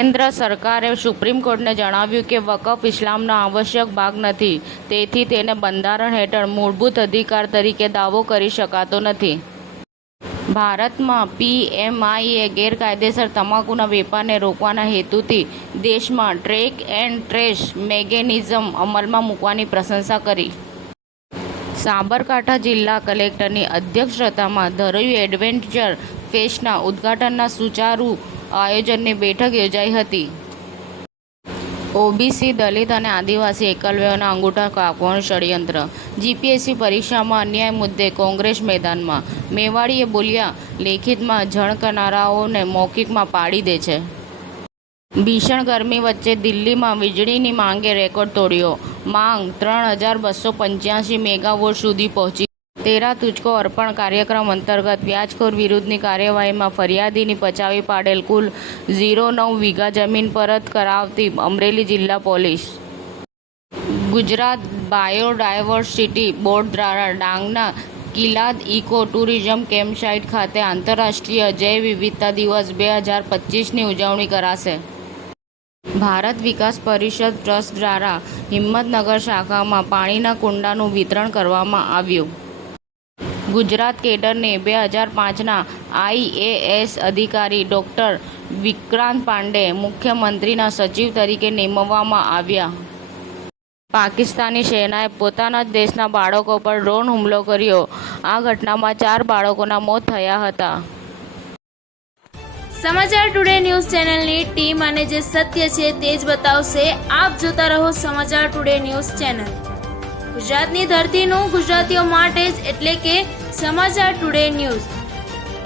કેન્દ્ર સરકારે સુપ્રીમ કોર્ટને જણાવ્યું કે વકફ ઇસ્લામનો આવશ્યક ભાગ નથી, તેથી તેને બંધારણ હેઠળ મૂળભૂત અધિકાર તરીકે દાવો કરી શકાતો નથી. ભારતમાં પીએમઆઈએ ગેરકાયદેસર તમાકુના વેપારને રોકવાના હેતુથી દેશમાં ટ્રેક એન્ડ ટ્રેસ મેકેનિઝમ અમલમાં મૂકવાની પ્રશંસા કરી. સાબરકાંઠા જિલ્લા કલેક્ટરની અધ્યક્ષતામાં ધરોઈ એડવેન્ચર ફેસ્ટના ઉદ્ઘાટનના સુચારુ આયોજનની બેઠક યોજાઈ હતી. ઓબીસી, દલિત અને આદિવાસી એકલવ્યોના અંગૂઠા કાપવાનું ષડયંત્ર. જીપીએસસી પરીક્ષામાં અન્યાય મુદ્દે કોંગ્રેસ મેદાનમાં. મેવાડીએ બોલ્યા, લેખિતમાં જણ કરનારાઓને મૌખિકમાં પાડી દે છે. ભીષણ ગરમી વચ્ચે દિલ્હીમાં વીજળીની માંગે રેકોર્ડ તોડ્યો. માંગ 3285 મેગાવોટ સુધી પહોંચી. તેરા તુજકો અર્પણ કાર્યક્રમ અંતર્ગત વ્યાજખોર વિરુદ્ધની કાર્યવાહીમાં ફરિયાદીની પચાવી પાડેલ કુલ 0.9 વીઘા જમીન પરત કરાવતી અમરેલી જિલ્લા પોલીસ. ગુજરાત બાયોડાયવર્સિટી બોર્ડ દ્વારા ડાંગના કિલાદ ઇકો ટુરિઝમ કેમ્પસાઇટ ખાતે આંતરરાષ્ટ્રીય જૈવ વિવિધતા દિવસ 2025ની ઉજવણી કરાશે. ભારત વિકાસ પરિષદ ટ્રસ્ટ દ્વારા હિંમતનગર શાખામાં પાણીના કુંડાનું વિતરણ કરવામાં આવ્યું. ગુજરાત કેડરને 2005ના આઈએએસ અધિકારી ડોક્ટર વિક્રાંત પાંડે મુખ્યમંત્રીના સચિવ તરીકે નિમવામાં આવ્યા. પાકિસ્તાની સેનાએ પોતાના જ દેશના બાળકો પર ડ્રોન હુમલો કર્યો. આ ઘટનામાં 4 બાળકોના મોત થયા હતા. સમાચાર ટુડે ન્યૂઝ ચેનલની ટીમ અને જે સત્ય છે તે જ બતાવશે. આપ જોતા રહો સમાચાર ટુડે ન્યૂઝ ચેનલ. ગુજરાતની ધરતીનું ગુજરાતીઓ માટે જ, એટલે કે સમાચાર ટુડે ન્યૂઝ.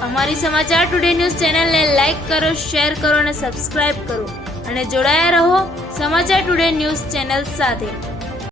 અમારી સમાચાર ટુડે ન્યૂઝ ચેનલને લાઈક કરો, શેર કરો અને સબસ્ક્રાઇબ કરો અને જોડાયા રહો સમાચાર ટુડે ન્યૂઝ ચેનલ સાથે.